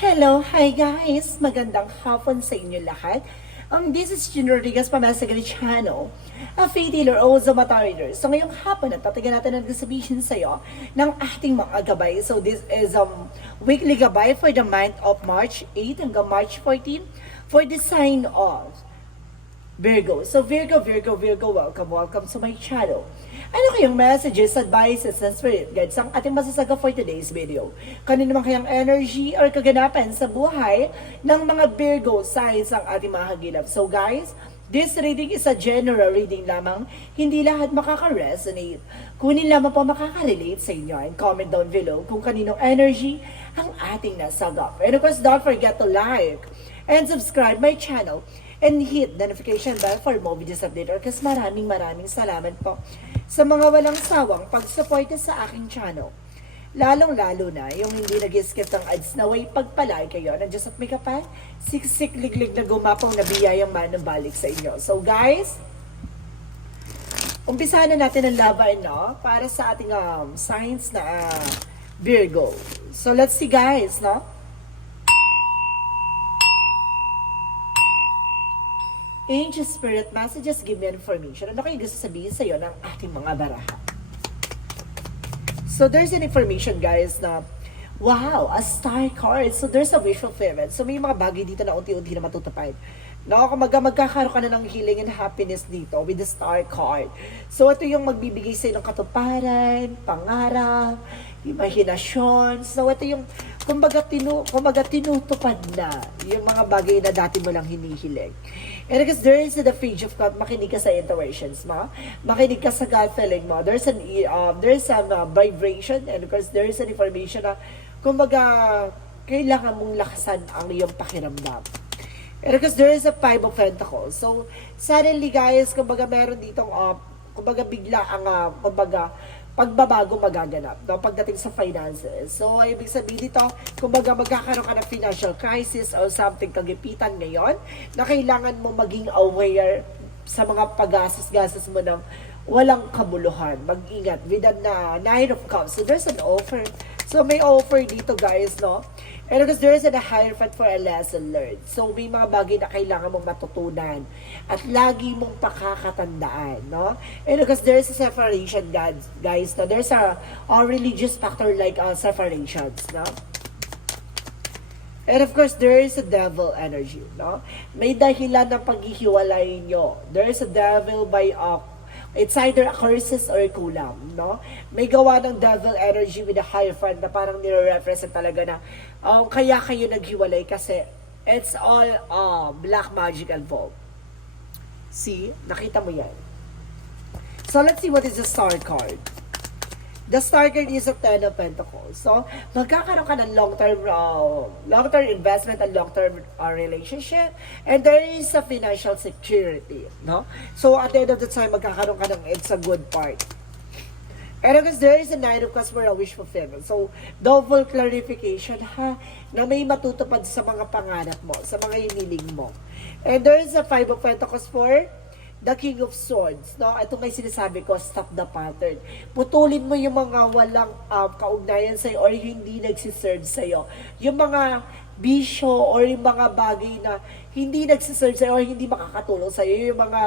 Hello, hi guys! Magandang hapon sa inyo lahat. This is June Rodriguez from Masagari Channel, a faith healer o Zomata reader. So ngayong hapon, tatagan natin ang sabihin sa iyo ng ating mga gabay. So this is weekly gabay for the month of March 8 hanggang March 14 for the sign of Virgo. So Virgo, welcome to my channel. Ano kayong messages, advices, and spirit guides ang ating masasaga for today's video? Kanino naman kayang energy or kaganapan sa buhay ng mga Virgo signs ang ating mahagilap? So guys, this reading is a general reading lamang. Hindi lahat makaka-resonate. Kunin lamang po makaka-relate sa inyo. And comment down below kung kaninong energy ang ating nasagap. And of course, don't forget to like and subscribe my channel and hit the notification bell for more videos update. Or kasi maraming salamat po sa mga walang sawang pag-suporta sa aking channel. Lalong-lalo na yung hindi nag-skip ng ads na way pagpalay kayo. Nandiyan sa may kapal, siksik liglig na gumapong na biyayang manambalik sa inyo. So guys, umpisahan na natin ang laban, no? Para sa ating signs na Virgo. So let's see guys, no? Angel Spirit Messages, give me information. Ano kayo gusto sabihin sa iyo ng ating mga baraha? So there's an information guys na, wow, a star card. So there's a wish fulfillment. So may mga bagay dito na unti-unti na matutupad. No, magkakaroon ka na ng healing and happiness dito with the star card. So ito yung magbibigay sa iyo ng katuparan, pangarap, imahinasyon. So ito yung kumbaga tinutupad na yung mga bagay na dati mo lang hinihiling. And because there is the page of God, makinig ka sa intuitions mo, makinig ka sa gut feeling mo. There's some vibration, and of course there is an information na kumbaga kailangan mong lakasan ang iyong pakiramdam. And because there is a Five of Pentacles. So suddenly guys, kumbaga meron ditong kumbaga bigla ang kumbaga pagbabago magaganap, no, pagdating sa finances. So, ibig sabihin dito, kumbaga magkakaroon ka ng financial crisis or something kagipitan ngayon na kailangan mo maging aware sa mga paggastos-gastos mo ng walang kabuluhan. Mag-ingat with the Nine of Cups. So, there's an offer. So, may offer dito guys, no? And because there is a Hierophant for a lesson learned. So, may mga bagay na kailangan mong matutunan at lagi mong pakakatandaan, no? And because there is a separation, guys, no? There's a religious factor like separations, no? And of course, there is a devil energy, no? May dahilan ng paghihiwalay nyo. There is a devil by it's either curses or kulam, no? May gawa ng devil energy with a Hierophant na parang nire-represent talaga na kaya kayo naghiwalay kasi it's all black magic involved. See? Nakita mo yan. So, let's see what is the star card. The star card is a Ten of Pentacles. So, magkakaroon ka ng long-term investment and long-term relationship. And there is a financial security, no? So, at the end of the time, magkakaroon ka ng it's a good part. And because there is a Nine of Cups for a wish fulfillment. So, double clarification, ha? Na may matutupad sa mga pangarap mo, sa mga hiniling mo. And there is a Five of Pentacles for the King of Swords, no? Ito may sinasabi ko, stop the pattern. Putulin mo yung mga walang kaugnayan sa'yo or hindi nagsiserve sa'yo. Yung mga bisyo or yung mga bagay na hindi nagsiserve sa'yo or hindi makakatulong sa'yo. Yung mga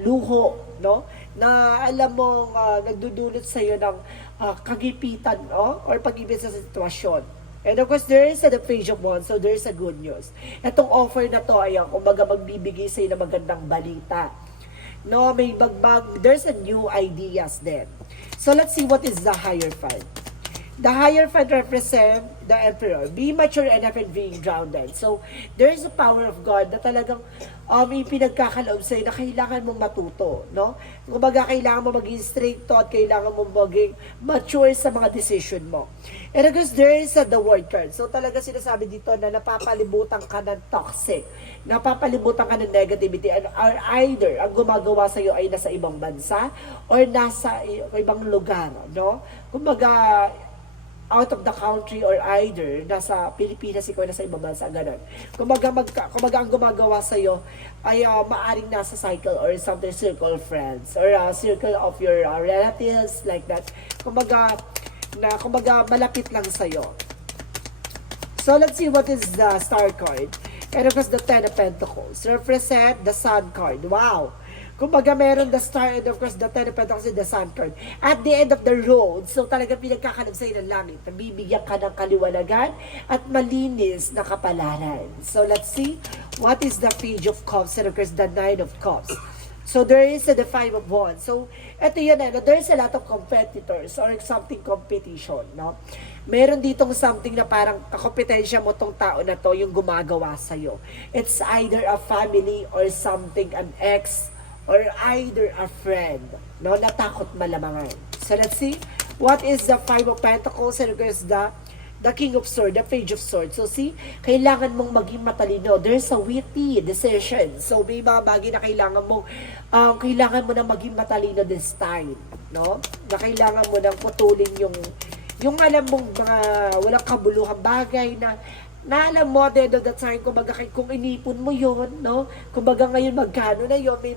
luho, no? Na alam mo, nagdudulot sa'yo ng kagipitan, no? Or pag-ibig sa sitwasyon. And of course, there is the Page of Wands, so there is a good news. Itong offer na to, ayan, kumbaga magbibigay sa'yo ng magandang balita. No, may bagbag, there's a new ideas then. So let's see what is the Hierophant. The Hierophant represent the Emperor. Be mature enough in being grounded. So there is a power of God na talagang ipinagkakaloob sa'yo na kailangan mong matuto, no? Kumbaga kailangan mo maging straight thought, kailangan mo maging mature sa mga decision mo. And of course, there is the Word card. So talaga sinasabi dito na napapalibutan ka ng toxic, napapalibutan ka ng negativity, or either ang gumagawa sa iyo ay nasa ibang bansa or nasa ibang lugar, no? Kumbaga out of the country or either nasa Pilipinas, ikaw nasa ibang bansa, ganun. Kumbaga ang gumagawa sa iyo ay maaring nasa cycle or something circle of friends or circle of your relatives like that. Kumbaga malapit lang sa iyo. So let's see what is the star card. And of course, the Ten of Pentacles represent the Sun card. Wow! Kumbaga meron the star and of course the Ten of Pentacles and the Sun card. At the end of the road, so talaga pinagkakanap sa'yo ng langit. Nabibigyan ka ng kaliwanagan at malinis na kapalaran. So let's see what is the Page of Cups and of course the Nine of Cups. So there is the Five of Wands. So ito yan, there is a lot of competitors or something competition, no? Meron ditong something na parang kakompetensya mo tong tao na to yung gumagawa sa'yo. It's either a family or something, an ex, or either a friend, no? Natakot malamangan. So let's see, what is the Five of Pentacles and of course the King of Swords, the Page of Swords. So see, kailangan mong maging matalino. There's a witty decision. So may mga bagay na kailangan mo na maging matalino this time, no? Na kailangan mo nang putulin yung alam mong mga walang kabuluhang bagay na alam mo, at the end of the time, kumbaga kung inipon mo yon, no? Kumbaga ngayon magkano na yon, may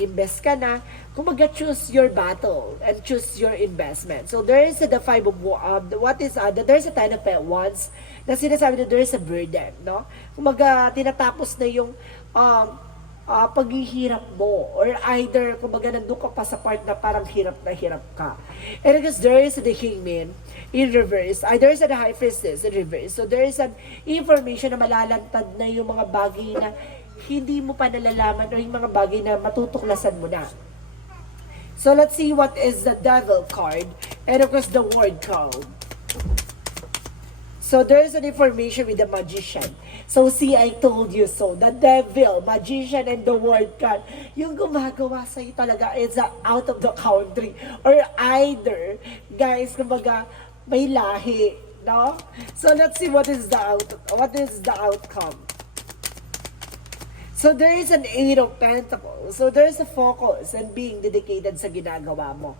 invest ka na. Kumbaga choose your battle and choose your investment. So there is the Five of there's a Ten of Wands na sinasabi na there is a burden, no? Kumbaga tinatapos na yung paghihirap mo or either kumbaga nandun ka pa sa part na parang hirap na hirap ka. And because there is the Hangman in reverse, there is the High Priestess in reverse. So there is an information na malalantad na yung mga bagay na hindi mo pa nalalaman o yung mga bagay na matutuklasan mo na. So let's see what is the Devil card and of course the Word card. So there's an information with the Magician. So see, I told you so. The Devil, Magician, and the Word card, yung gumagawa sa'yo talaga is out of the country. Or either, guys, kumbaga, may lahi, no? So let's see what is the outcome. So there is an Eight of Pentacles. So there is a focus and being dedicated sa ginagawa mo.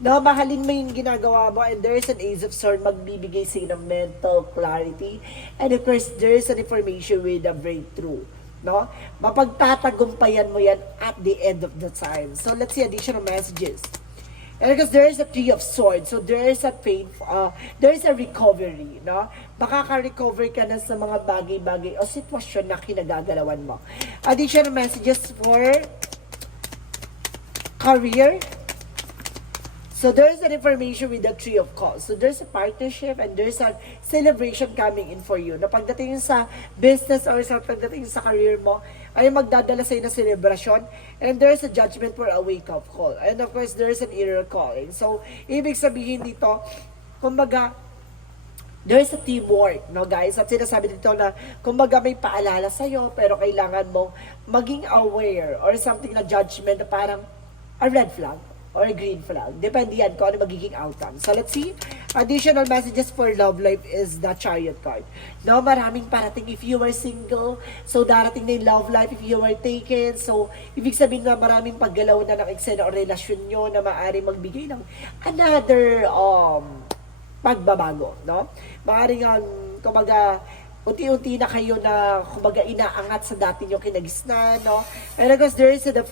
No, mahalin mo yung ginagawa mo, and there is an Ace of Swords, magbibigay sa'yo ng mental clarity. And of course, there is an information with a breakthrough. No? Mapagtatagumpayan mo yan at the end of the time. So let's see additional messages. And because there is a Three of Swords, so there is a there is a recovery, no? Makaka-recover ka na sa mga bagay-bagay o sitwasyon na kinagagalawan mo. Additional messages for career. So there's an information with the Three of Cups. So there's a partnership and there's a celebration coming in for you. Na pagdating sa business or sa pagdating sa career mo, ay magdadala sa'yo na celebration. And there's a judgment for a wake-up call. And of course, there's an inner calling. So, ibig sabihin dito, kumbaga, there's a teamwork, no guys? At sinasabi dito na, kumbaga may paalala sa'yo, pero kailangan mong maging aware or something na judgment na parang a red flag or a green flag. Depende yan kung ano magiging outcome. So let's see. Additional messages for love life is the Chariot card. No, maraming parating if you were single. So darating na yung love life if you were taken. So ibig sabihin na maraming paggalaw na ng eksena o relasyon nyo na maaari magbigay ng another pagbabago. No? Maaaring kumbaga unti-unti na kayo na kumbaga inaangat sa dati nyo kinagisna. No? And of course there is the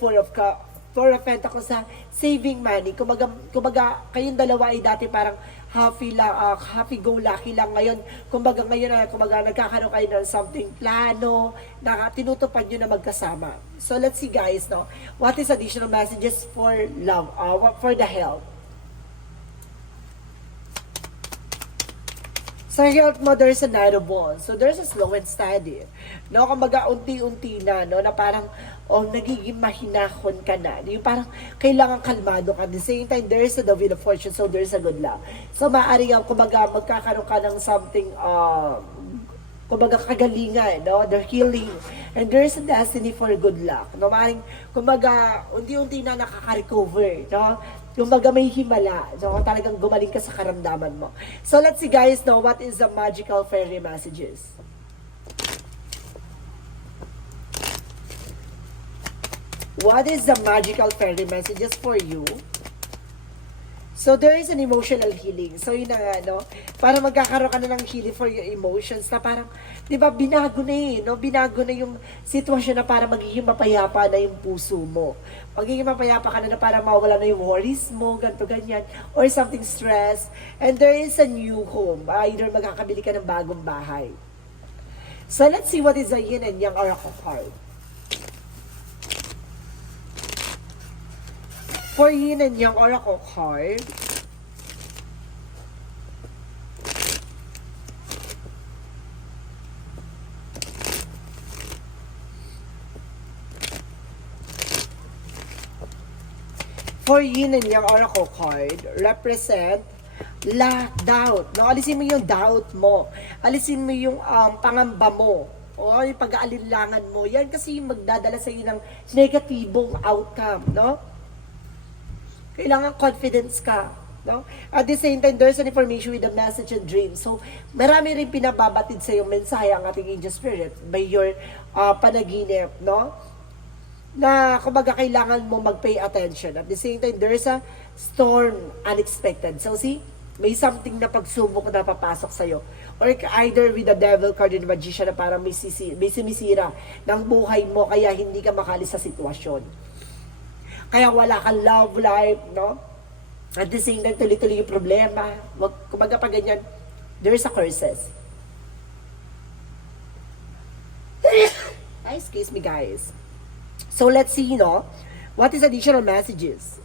Four of Pentacles sa saving money. Kumbaga kayong dalawa ay dati parang happy-go-lucky lang ngayon. Kumbaga nagkakaroon kayo ng something plano na tinutupad nyo na magkasama. So let's see guys, no? What is additional messages for love, for the health? Sa health mo, there's a Knight of Wands. So there's a slow and steady. No, kumbaga unti-unti na, no, na parang nagiging mahinahon ka na. Yung parang kailangan kalmado ka. At the same time, there's a the Wheel of Fortune, so there's a good luck. So maaari nga, kumbaga magkakaroon ka ng something, kumbaga kagalingan, no, the healing. And there's a destiny for good luck. No, maaaring, kumbaga, unti-unti na nakaka-recover, no. Kumbaga may himala. So, talagang gumaling ka sa karamdaman mo. So, let's see guys, no, what is the magical fairy messages? What is the magical fairy messages for you? So, there is an emotional healing. So, yun na nga, no? Para magkakaroon ka na ng healing for your emotions na parang, di ba, binago na no? Binago na yung sitwasyon na para magiging mapayapa na yung puso mo. Magiging mapayapa ka na para mawala na yung worries mo, ganito, ganyan, or something stress. And there is a new home. Either magkakabili ka ng bagong bahay. So let's see what is the yin and yang oracle card. For yin and yang oracle card, for yin and yang oracle card, represent doubt. No? Alisin mo yung doubt mo. Alisin mo yung pangamba mo. O yung pag-aalinlangan mo. Yan kasi magdadala sa iyo ng negatibong outcome. No? Kailangan confidence ka. No? At the same time, there's an information with a message and dream. So, marami rin pinababatid sa yung mensahe ang ating angel spirit by your panaginip. No? Na kumbaga kailangan mo mag-pay attention. At the same time, there's a storm unexpected. So see, may something na pagsubok na papasok sa'yo. Or either with the devil card and the magician na parang may sumisira ng buhay mo kaya hindi ka makalis sa sitwasyon. Kaya wala kang love life, no? At the same time, tuloy-tuloy yung problema. Kumbaga pa ganyan, there's a curses. Excuse me guys. So let's see, what is additional messages?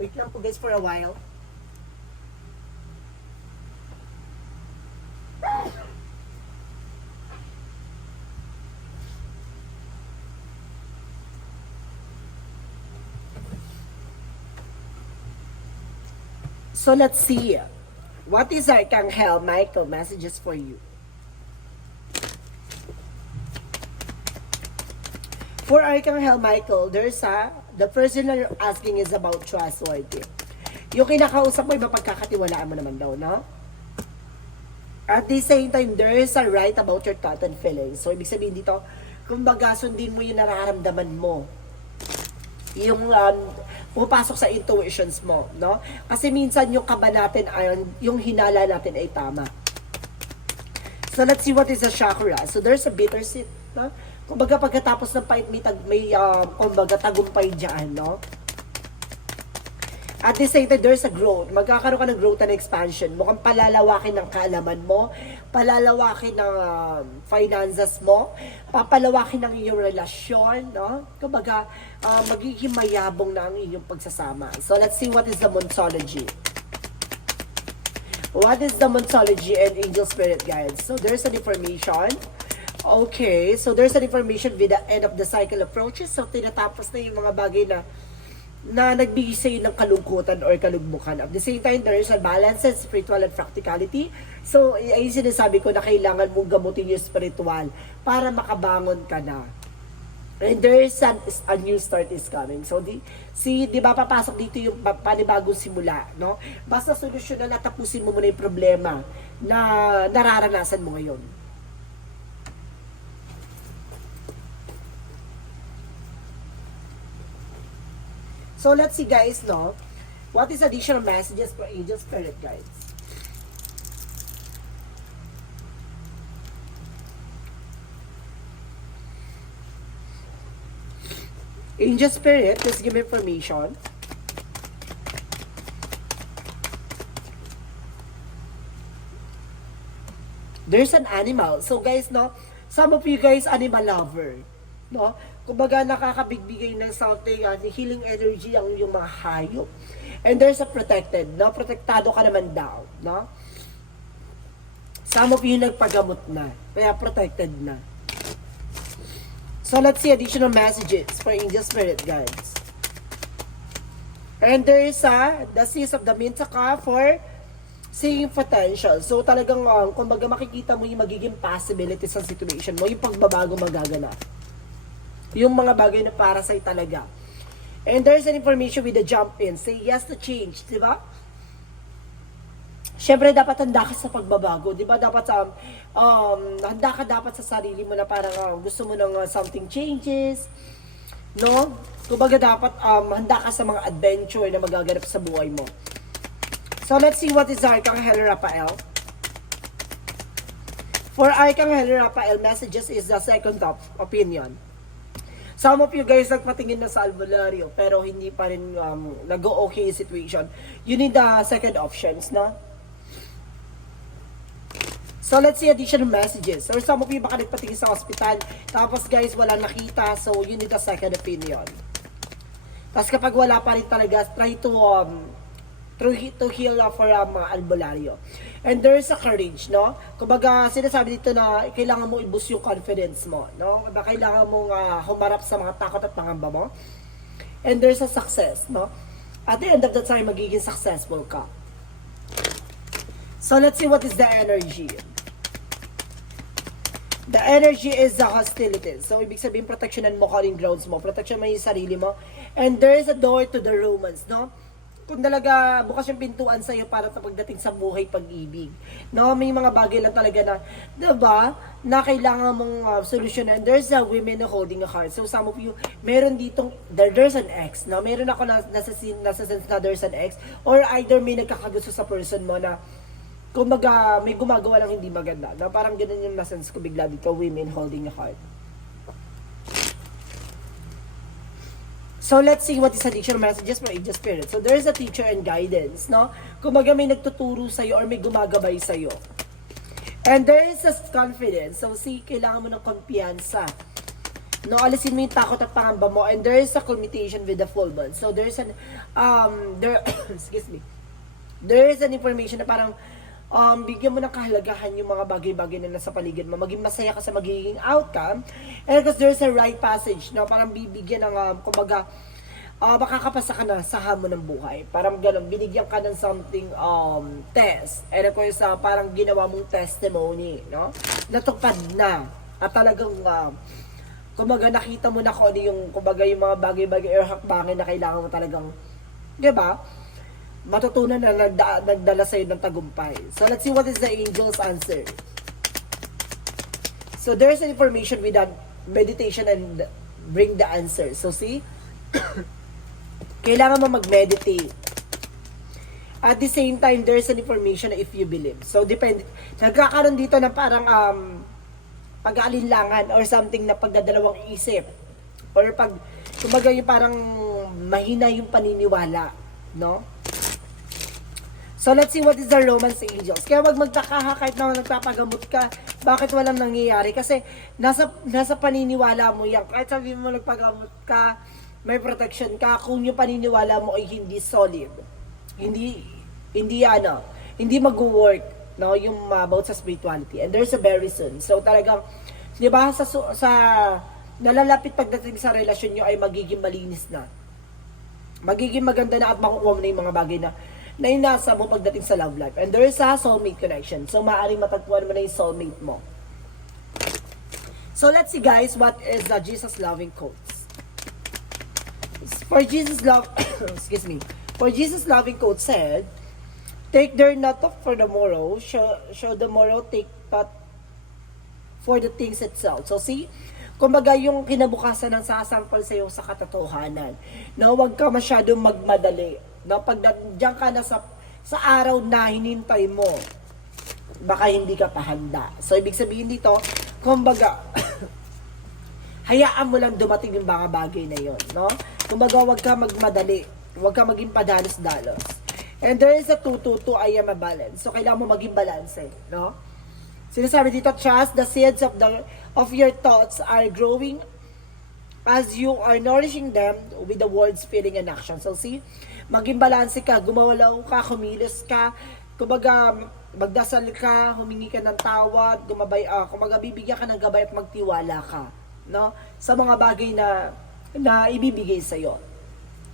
Wait lang po guys for a while. So let's see. What is Archangel Michael messages for you? For Archangel Michael, the person na you're asking is about trustworthy. Yung kinakausap mo, mapagkakatiwalaan mo naman daw, no? At the same time, there is a right about your thought and feelings. So, ibig sabihin dito, kumbaga, sundin mo yung nararamdaman mo. Yung pupasok sa intuitions mo, no? Kasi minsan yung kaba natin, yung hinala natin ay tama. So, let's see what is a chakra. So, there's a bitter seed, no? Kumbaga pagkatapos ng fight may kumbaga tagumpay diyan, no? At the same time, there's a growth. Magkakaroon ka ng growth and expansion. Mukhang palalawakin ng kaalaman mo, palalawakin ng finances mo, papalawakin ng iyong relasyon, no? Kumbaga, magiging mayabong na ang iyong pagsasama. So, let's see what is the Monsology. What is the Monsology and Angel Spirit Guides? So, there's an information. Okay, so there's an information with the end of the cycle approaches. So, tinatapos na yung mga bagay na nagbigay sa'yo ng kalungkutan or kalugmukan. At the same time, there is a balance in spiritual and practicality. So, ay sinasabi ko na kailangan mong gamutin yung spiritual para makabangon ka na. And there is a new start is coming. So, di ba papasok dito yung panibagong simula, no? Basta solusyon na natapusin mo muna yung problema na nararanasan mo ngayon. So, let's see guys, no? What is additional messages for Angel Spirit Guides? Angel Spirit, please give me information. There's an animal. So guys, no? Some of you guys, animal lover. No? Kumbaga nakakabigbigay ng something, healing energy ang yung mga hayop. And there's a protected, no? Protektado ka naman daw, no? Some of you nagpagamot na, kaya protected na. So let's see additional messages for Angel Spirit Guides. And there is the Seas of the Mintaka for seeing potential. So talagang, kumbaga makikita mo yung magiging possibilities sa situation mo, yung pagbabago magaganap. Yung mga bagay na para sa'yo talaga. And there's an information with the jump in. Say yes to change, di ba? Siyempre, dapat handa ka sa pagbabago, di ba? Dapat handa ka dapat sa sarili mo na parang gusto mo ng something changes, no? Kumbaga dapat handa ka sa mga adventure na magaganap sa buhay mo. So, let's see what is Archangel Raphael. For Archangel Raphael, messages is the second opinion. Some of you guys nagpatingin na sa albularyo pero hindi pa rin nag-o-okay yung situation. You need the second options, no? So, let's see additional messages. Or some of you baka nagpatingin sa hospital, tapos guys, wala nakita, so you need a second opinion. Tapos kapag wala pa rin talaga, try to heal for albularyo. And there is a courage, no? Kumbaga, sinasabi dito na kailangan mo i-boost yung confidence mo, no? Kailangan mong humarap sa mga takot at pangamba mo. And there's a success, no? At the end of the time, magiging successful ka. So, let's see what is the energy. The energy is the hostility. So, ibig sabihin, protectionan mo calling grounds mo. Protection mo yung sarili mo. And there is a door to the romance, no? Kung talaga bukas yung pintuan sa'yo para sa pagdating sa buhay pag-ibig. No? May mga bagay lang talaga na, diba, na kailangan mong solusyonan. There's a women holding a heart. So, some of you, meron ditong, there's an ex, no? Meron ako nasa sense na there's an ex. Or either may nagkakagusto sa person mo na, kumbaga, may gumagawa lang hindi maganda. Na parang ganun yung nasense ko bigla dito, women holding a heart. So, let's see what is additional messages from Angel Spirit. So, there is a teacher and guidance, no? Kumbaga, may nagtuturo sa'yo or may gumagabay sa'yo. And there is a confidence. So, see, kailangan mo ng kumpiyansa. No, alisin mo yung takot at pangamba mo. And there is a communication with the full moon. So, there is an, excuse me. There is an information na parang, bigyan mo ng kahalagahan yung mga bagay-bagay na nasa paligid mo. Maging masaya ka sa magiging outcome. And because there's a right passage, no? Parang bibigyan ng, kumbaga, makakapasa ka na sa hamon ng buhay. Parang ganun, binigyan ka ng something, test. And of course, parang ginawa mong testimony, no? Natupad na. At talagang, kumbaga, nakita mo na kung ano yung, kumbaga, yung mga bagay-bagay or hakbangin na kailangan mo talagang, di ba? Matutunan na nagdala sa'yo ng tagumpay. So, let's see what is the angel's answer. So, there's an information with that meditation and bring the answer. So, see? Kailangan mo mag-meditate. At the same time, there's an information na if you believe. So, depende. Nagkakaroon dito ng parang pag-aalinlangan or something na pagdadalawang isip. Or pag, kumbaga yung parang mahina yung paniniwala. No? So, let's see what is the romance angels. Kaya wag magtaka kahit na nagpapagamot ka, bakit walang nangyayari? Kasi nasa paniniwala mo yan. Kahit sabi mo nagpagamot ka, may protection ka, kung yung paniniwala mo ay hindi solid. Hindi mag-work, no? Yung about sa spirituality. And there's a very soon. So, talagang, di ba, sa nalalapit pagdating sa relasyon nyo ay magiging malinis na. Magiging maganda na at makukuha mo na yung mga bagay na inasa mo pagdating sa love life. And there is a soulmate connection. So, maaaring matagpuan mo na yung soulmate mo. So, let's see guys, what is the Jesus loving quotes. For Jesus love, excuse me. For Jesus loving quote said, take their not for the morrow, show the morrow, take thought for the things itself. So, see? Kumbaga, yung kinabukasan ng sasampal sa'yo sa katotohanan. No, wag ka masyadong magmadali. No, pag diyan ka na sa araw na hinintay mo, baka hindi ka pa handa. So, ibig sabihin dito, kumbaga, hayaan mo lang dumating yung mga bagay na yon, no? Kumbaga, wag ka magmadali. Wag ka maging padalos-dalos. And there is a 2-2-2, I am a balance. So, kailangan mo maging balance, no? Sinasabi dito, trust the seeds of your thoughts are growing as you are nourishing them with the words, feeling, and action. So, see, maging balanse ka, gumawalaw ka, kumilos ka, kumbaga, magdasal ka, humingi ka ng tawad, kumbaga, bibigyan ka ng gabay at magtiwala ka, no? Sa mga bagay na ibibigay sa'yo.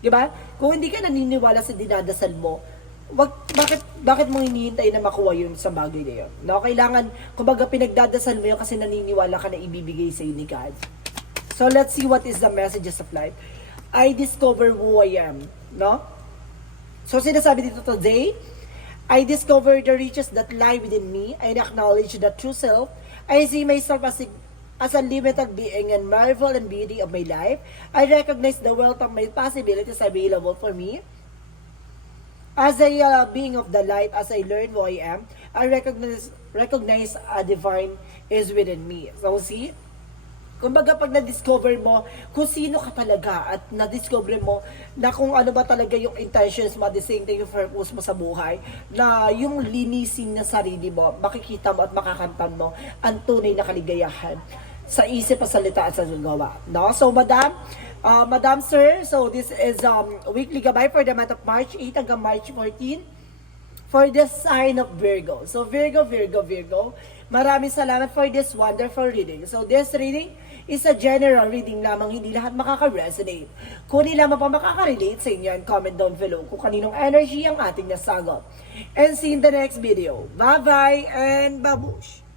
Diba? Kung hindi ka naniniwala sa dinadasal mo, bakit mo hinihintay na makuha yun sa bagay na yun? No? Kailangan, kumbaga, pinagdadasal mo yun kasi naniniwala ka na ibibigay sa'yo ni God. So, let's see what is the messages of life. I discover who I am. No? So, sinasabi dito today, I discover the riches that lie within me. I acknowledge the true self. I see myself as a limited being and marvel and beauty of my life. I recognize the wealth of my possibilities available for me. As a being of the light, as I learn who I am, I recognize a divine is within me. So, see? Kumbaga pag na-discover mo kung sino ka talaga at na-discover mo na kung ano ba talaga yung intentions mo, at the same time yung purpose mo sa buhay, na yung linisin na sarili mo, makikita mo at makakamtan mo ang tunay na kaligayahan sa isip, sa salita at sa gawa. No? So Madam Sir, so this is weekly gabay for the month of March 8 hanggang March 14 for the sign of Virgo. So Virgo, maraming salamat for this wonderful reading. So this reading is a general reading lamang, hindi lahat makaka-resonate. Kung hindi lamang pa makaka-relate sa inyo, and comment down below kung kaninong energy ang ating nasagot. And see you in the next video. Bye-bye and babush!